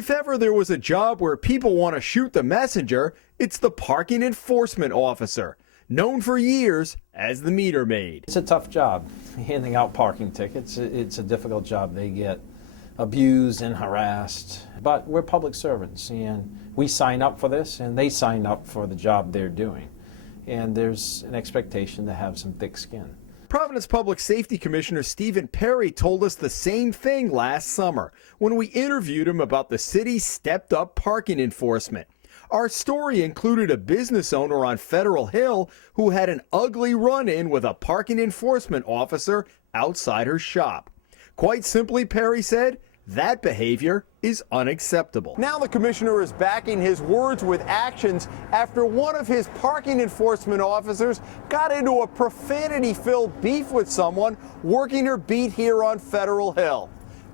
If ever there was a job where people want to shoot the messenger, it's the parking enforcement officer, known for years as the meter maid. It's a tough job, handing out parking tickets. It's a difficult job. They get abused and harassed, but we're public servants, and we sign up for this, and they sign up for the job they're doing. And there's an expectation to have some thick skin. Providence Public Safety Commissioner Stephen Perry told us the same thing last summer when we interviewed him about the city's stepped-up parking enforcement. Our story included a business owner on Federal Hill who had an ugly run-in with a parking enforcement officer outside her shop. Quite simply, Perry said, that behavior is unacceptable. Now the commissioner is backing his words with actions after one of his parking enforcement officers got into a profanity-filled beef with someone working her beat here on Federal Hill.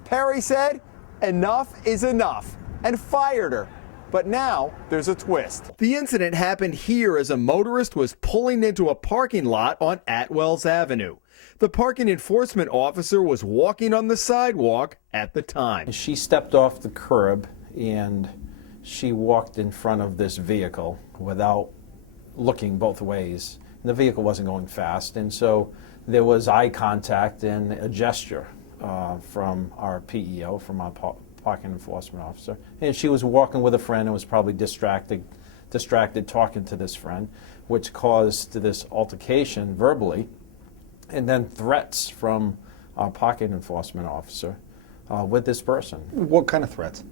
Perry said, enough is enough, and fired her. But now there's a twist. The incident happened here as a motorist was pulling into a parking lot on Atwells Avenue. The parking enforcement officer was walking on the sidewalk at the time. She stepped off the curb and she walked in front of this vehicle without looking both ways. The vehicle wasn't going fast, and so there was eye contact and a gesture from our PEO, from our parking enforcement officer. And she was walking with a friend and was probably distracted talking to this friend, which caused this altercation verbally, and then threats from our parking enforcement officer with this person. What kind of threats?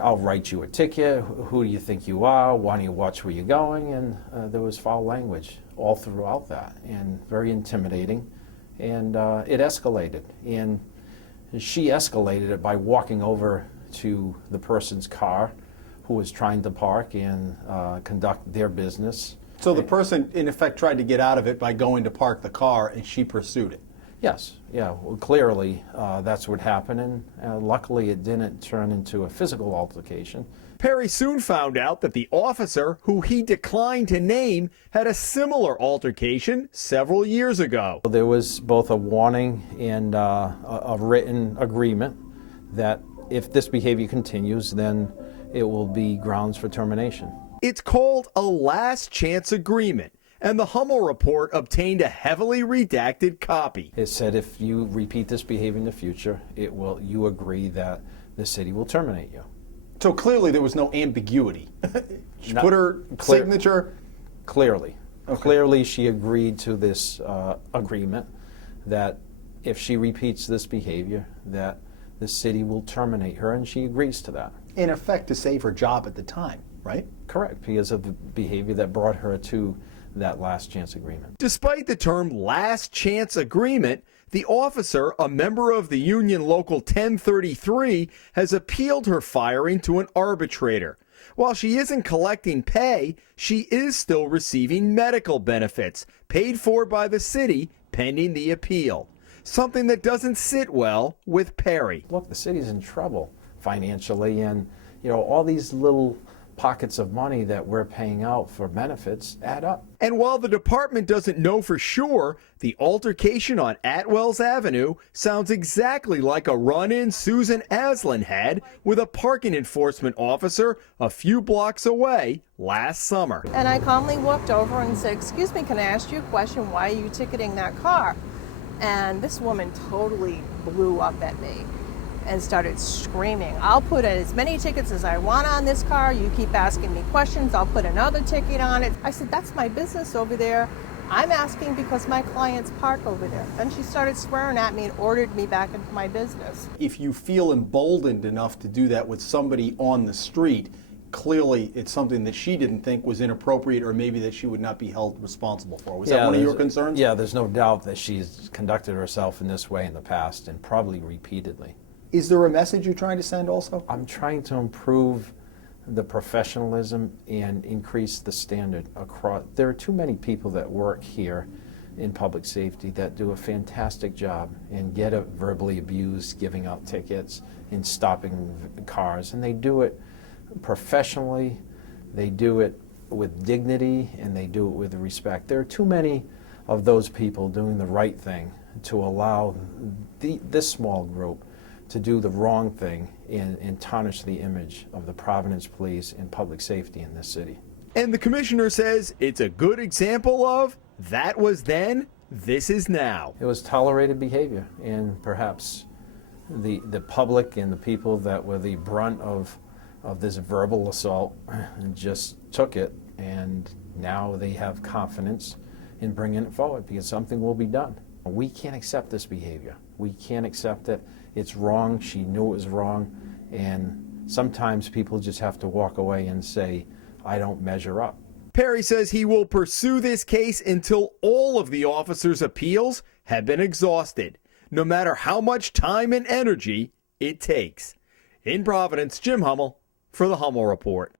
I'll write you a ticket. Who do you think you are? Why don't you watch where you're going? And there was foul language all throughout that, and very intimidating. And it escalated. And she escalated it by walking over to the person's car who was trying to park and conduct their business. So the person, in effect, tried to get out of it by going to park the car, and she pursued it? Yes, yeah, well, clearly that's what happened, and luckily it didn't turn into a physical altercation. Perry soon found out that the officer, who he declined to name, had a similar altercation several years ago. There was both a warning and a written agreement that if this behavior continues, then it will be grounds for termination. It's called a last chance agreement, and the Hummel report obtained a heavily redacted copy. It said if you repeat this behavior in the future, you agree that the city will terminate you. So clearly there was no ambiguity. She put her signature? Clearly. Okay. Clearly she agreed to this agreement that if she repeats this behavior, that the city will terminate her, and she agrees to that. In effect, to save her job at the time, right? Correct, because of the behavior that brought her to that last chance agreement. Despite the term last chance agreement, the officer, a member of the union Local 1033, has appealed her firing to an arbitrator. While she isn't collecting pay, she is still receiving medical benefits paid for by the city pending the appeal. Something that doesn't sit well with Perry. Look, the city's in trouble financially, and all these little pockets of money that we're paying out for benefits add up. And while the department doesn't know for sure, the altercation on Atwells Avenue sounds exactly like a run-in Susan Aslan had with a parking enforcement officer a few blocks away last summer. And I calmly walked over and said, "Excuse me, can I ask you a question? Why are you ticketing that car?" And this woman totally blew up at me and started screaming, "I'll put as many tickets as I want on this car. You keep asking me questions, I'll put another ticket on it." I said, "That's my business over there. I'm asking because my clients park over there." Then she started swearing at me and ordered me back into my business. If you feel emboldened enough to do that with somebody on the street, clearly it's something that she didn't think was inappropriate, or maybe that she would not be held responsible for. Was that one of your concerns? Yeah, there's no doubt that she's conducted herself in this way in the past, and probably repeatedly. Is there a message you're trying to send also? I'm trying to improve the professionalism and increase the standard across. There are too many people that work here in public safety that do a fantastic job and get verbally abused, giving out tickets and stopping cars, and they do it professionally, they do it with dignity, and they do it with respect. There are too many of those people doing the right thing to allow this small group to do the wrong thing and tarnish the image of the Providence police and public safety in this city. And the commissioner says it's a good example of that was then, this is now. It was tolerated behavior, and perhaps the public and the people that were the brunt of this verbal assault just took it, and now they have confidence in bringing it forward because something will be done. We can't accept this behavior. We can't accept it. It's wrong. She knew it was wrong, and sometimes people just have to walk away and say, I don't measure up. Perry says he will pursue this case until all of the officers' appeals have been exhausted, no matter how much time and energy it takes. In Providence, Jim Hummel for the Hummel Report.